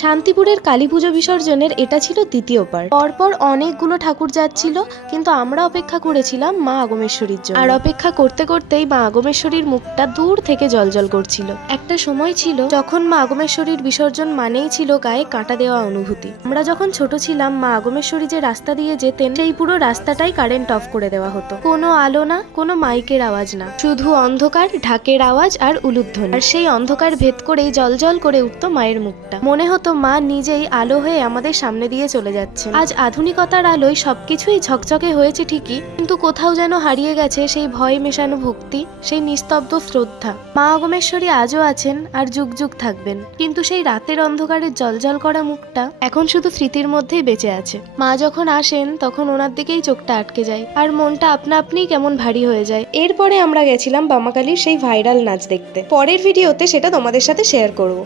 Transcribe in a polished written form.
শান্তিপুরের কালী পুজো বিসর্জনের এটা ছিল দ্বিতীয় পার্ট। পরপর অনেকগুলো ঠাকুর যাচ্ছিল, কিন্তু আমরা অপেক্ষা করেছিলাম মা আগমেশ্বরীর জন্য। আর অপেক্ষা করতে করতেই মা আগমেশ্বরীর মুখটা দূর থেকে জলজল করছিল। একটা সময় ছিল যখন মা আগমেশ্বরীর বিসর্জন মানেই ছিল গায়ে কাঁটা দেওয়া অনুভূতি। আমরা যখন ছোট ছিলাম, মা আগমেশ্বরী যে রাস্তা দিয়ে যেতেন সেই পুরো রাস্তাটাই কারেন্ট অফ করে দেওয়া হতো। কোনো আলো না, কোনো মাইকের আওয়াজ না, শুধু অন্ধকার, ঢাকের আওয়াজ আর উলুধ্বনি। আর সেই অন্ধকার ভেদ করেই জলজল করে উঠত মায়ের মুখটা। মনে হতো মা নিজেই আলো হয়ে আমাদের সামনে দিয়ে চলে যাচ্ছে। আজ আধুনিকতার আলোয় সবকিছুই ঝকঝকে হয়েছে ঠিকই, কিন্তু কোথাও যেন হারিয়ে গেছে সেই ভয় মেশানো ভক্তি, সেই নিস্তব্ধ শ্রদ্ধা। মা আগমেশ্বরী আজও আছেন আর যুগ যুগ থাকবেন, কিন্তু সেই রাতের অন্ধকারের জলজল করা মুখটা এখন শুধু স্মৃতির মধ্যেই বেঁচে আছে। মা যখন আসেন তখন ওনার দিকেই চোখটা আটকে যায় আর মনটা আপনা আপনিই কেমন ভারী হয়ে যায়। এরপরে আমরা গেছিলাম বামাকালীর সেই ভাইরাল নাচ দেখতে। পরের ভিডিওতে সেটা তোমাদের সাথে শেয়ার করব।